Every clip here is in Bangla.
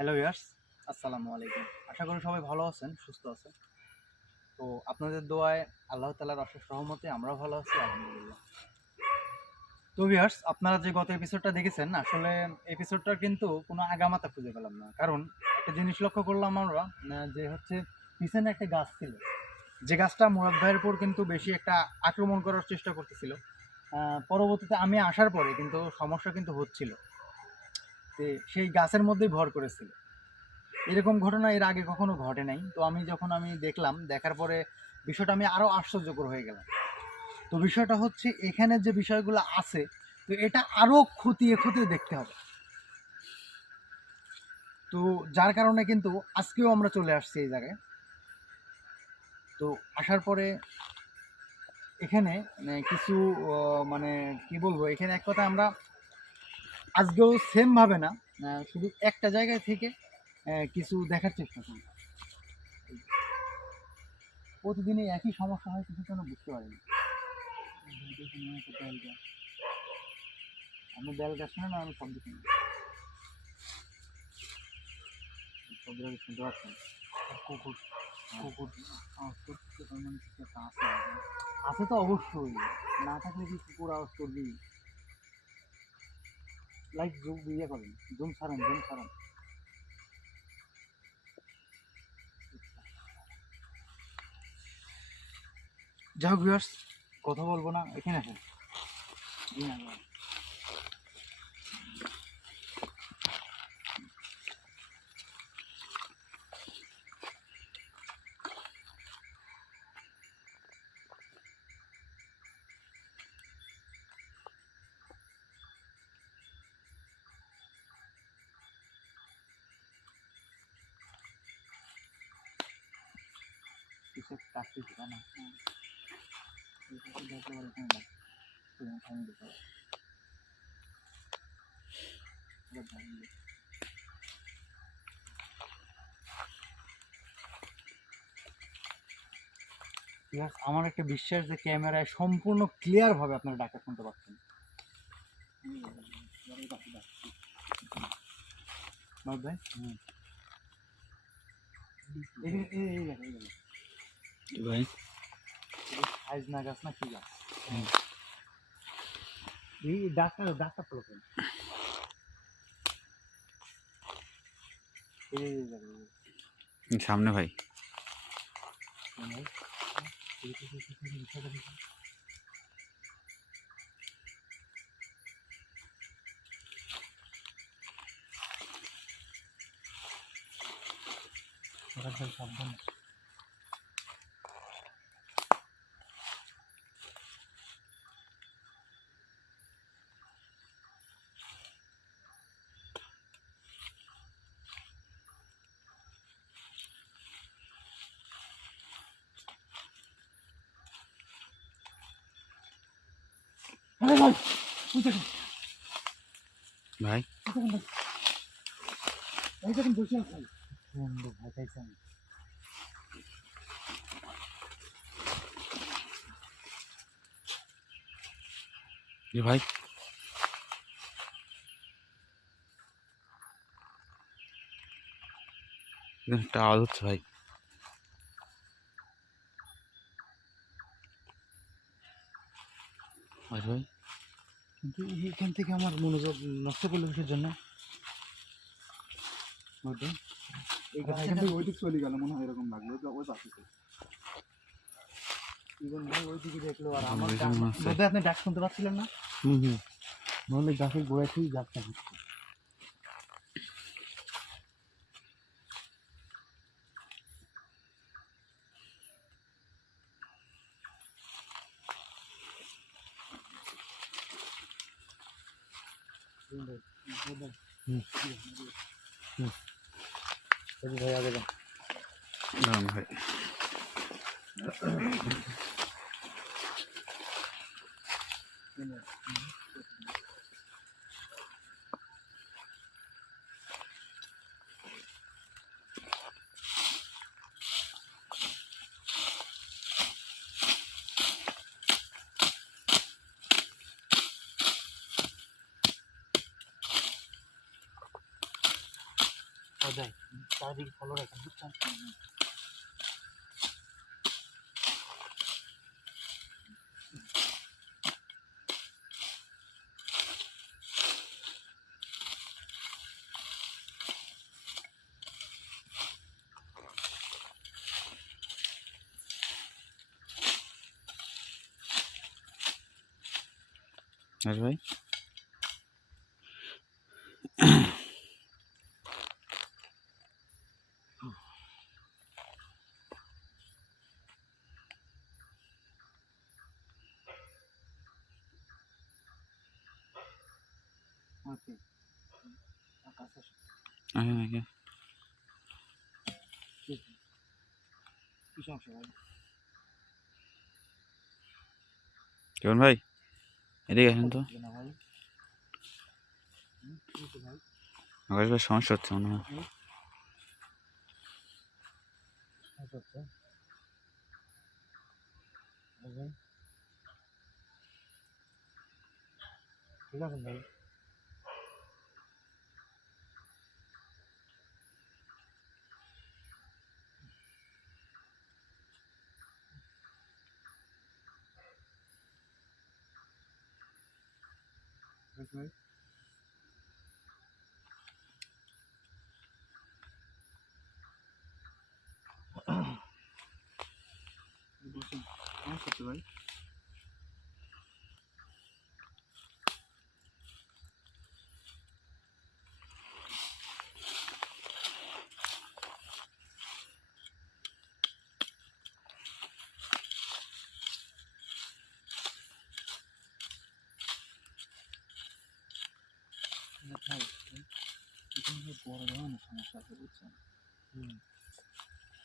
হ্যালো ইয়ার্স আসসালামু আলাইকুম। আশা করি সবাই ভালো আছেন, সুস্থ আছেন। তো আপনাদের দোয়ায় আল্লাহ তালার অশেষ সহমতে আমরাও ভালো আছি, আলহামদুলিল্লাহ। তো ভিয়ার্স আপনারা যে গত এপিসোডটা দেখেছেন, আসলে এপিসোডটা কিন্তু কোনো আগামাতা খুঁজে পেলাম না। কারণ একটা জিনিস লক্ষ্য করলাম আমরা যে হচ্ছে পিছনে একটা গাছ ছিল। যে গাছটা মুরাদ ভাইয়ের উপর কিন্তু বেশি একটা আক্রমণ করার চেষ্টা করতেছিল। পরবর্তীতে আমি আসার পরে কিন্তু সমস্যা কিন্তু হচ্ছিল। সেই গাছের মধ্যেই ভর করেছিল। এরকম ঘটনা এর আগে কখনো ঘটে নাই। তো আমি যখন আমি দেখলাম, দেখার পরে বিষয়টা আমি আরও আশ্চর্যকর হয়ে গেলাম। তো বিষয়টা হচ্ছে, এখানে যে বিষয়গুলো আছে, তো এটা আরও খতিয়ে খতিয়ে দেখতে হবে। তো যার কারণে কিন্তু আজকেও আমরা চলে আসছি এই জায়গায়। তো আসার পরে এখানে মানে কিছু মানে কি বলব, এখানে এক কথা আমরা আজকেও সেম ভাবে না। শুধু একটা জায়গায় থেকে কিছু দেখার চেষ্টা করি প্রতিদিনই একই সমস্যা হয় কিছু কেন বুঝতে পারি না আমি বেল গাছ শুনে না আমি শব্দ শুনি শুনতে পাচ্ছেন? কুকুর কুকুর। মানে আছে। তো অবশ্যই। না থাকলে কি কুকুর আওয়াজ করবি লাইক জুম ইয়ে করেন। জুম ছাড়েন জুম ছাড়েন। যাই হোক কথা বলব না, এখানে আসেন জি না, না। কিছু কাটতে ছিল না এইটাকে দেখলে ওর এখানে রাখ। তুমি এখানে দিতে Yes, আমার একটা বিশ্বাস যে ক্যামেরায় সম্পূর্ণ ক্লিয়ার ভাবে আপনারা ডাক্তার শুনতে পাচ্ছেন ভাই যে- এই- এই। ভাই সাইজ না গাছ না কি গাছ এই ডাক্তার ডাক্তার ফলো করেন। সামনে ভাই সাবধানে। আরে ভাই ওই দেখুন ভাই ওই দেখুন ভাই। ওই দেখুন বসে আছে বন্ধু ভাই চাইছে আমি এ ভাই এখানে একটা আওয়াজ হচ্ছে ভাই আরে ভাই কিন্তু এইখান থেকে আমার মনোযোগ নষ্ট করল কিসের জন্য? বুঝলেন? এই এখান গাছটা থেকে ওইদিক চলে গেল মনে হয় এরকম লাগল ওই ওই পাশে দেখল আর আমার হচ্ছে। আপনি ডাক শুনতে পাচ্ছিলেন না? হুম হুম। নাহলে গাছের গোড়ায় গাছটা ঘুরছে あの。দেয় চারিদিকে ফলো রাখেন বুঝছেন? আরে ভাই ওকে আকাশ সমস্যা ভাই কেমন ভাই? এদিকে আসেন তো। আকাশ ভাই সমস্যা হচ্ছে মনে হয়। ঠিক আছে, ভাই। বসুন কেমন করছে ভাই ভাই এখানে যে বড় ধরনের সমস্যা আছে বুঝছেন?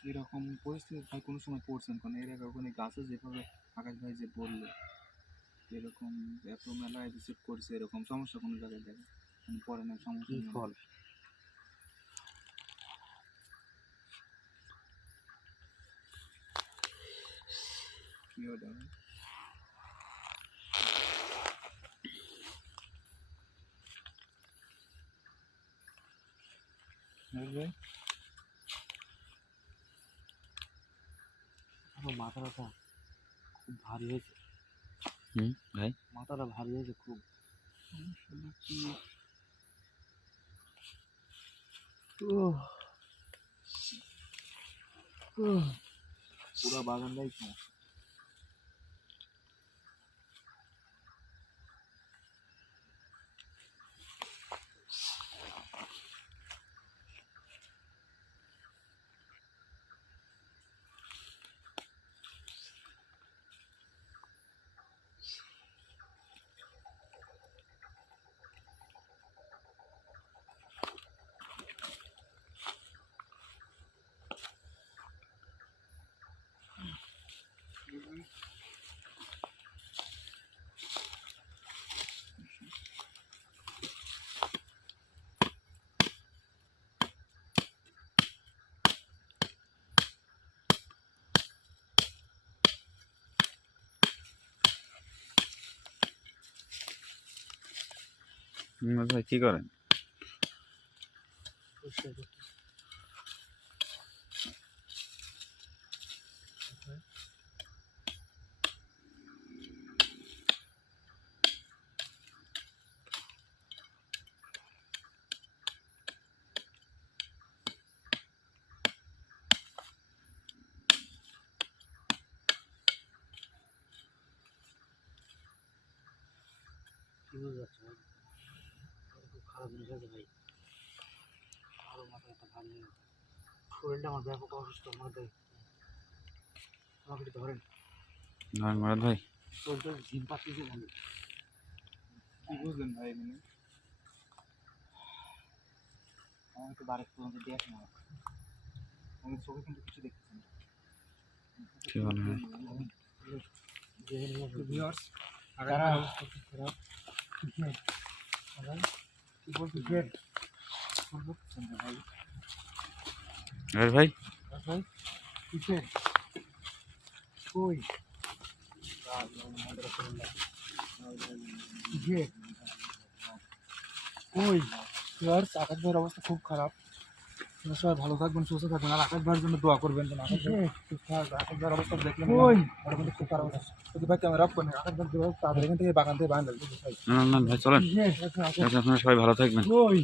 এরকম পরিস্থিতি ভাই কোনো সময় পড়ছেন কারণ এর আগে ওখানে গাছে যেভাবে আকাশ ভাই যে বলল এরকম এত মেলায় রিসিভ করছে এরকম সমস্যা কোনো জায়গায় দেখে মানে পরে না সমস্যা। ফল? কি ওটা? ভাই আমার মাথাটা খুব ভারী হয়েছে। হুম ভাই? মাথাটা ভারী হয়েছে খুব। পুরো বাগানটাই সমস্যা। হুম, ভাই কি করেন কি বুঝতে পারছ ভাই আমার খুব খারাপ জিনিস আছে ভাই আরও মাথা একটা ভারী হয়ে গেছে। শরীরটা আমার ব্যাপক অসুস্থ মধ্যে আমাকে একটু ধরেন। নয় মরাদ ভাই। শরীরটা ঝিম পাচ্ছিছে ভালো কি বুঝলেন ভাই মানে আমার একটু বাড়ি পর্যন্ত দিয়ে আসেন আমি চোখে কিন্তু কিছু দেখতেছি না। কি খারাপ কি বলছি ভাই? আরে ভাই? আকাশ ভাইয়ের অবস্থা খুব খারাপ। সবাই ভালো থাকবেন সুস্থ থাকবেন আর আকাশ ভাইয়ের জন্য দোয়া করবেন যেন আকাশ ভাই আকাশ ভাইয়ের অবস্থা দেখলেন ওই। খুব খারাপ অবস্থা। ভাই ক্যামেরা অফ করেন আকাশ ভাই তাদের এখান থেকে বাগান থেকে লাগবে ভাই। না না না ভাই চলেন আচ্ছা, আচ্ছা। আপনারা সবাই ভালো থাকবেন। ওই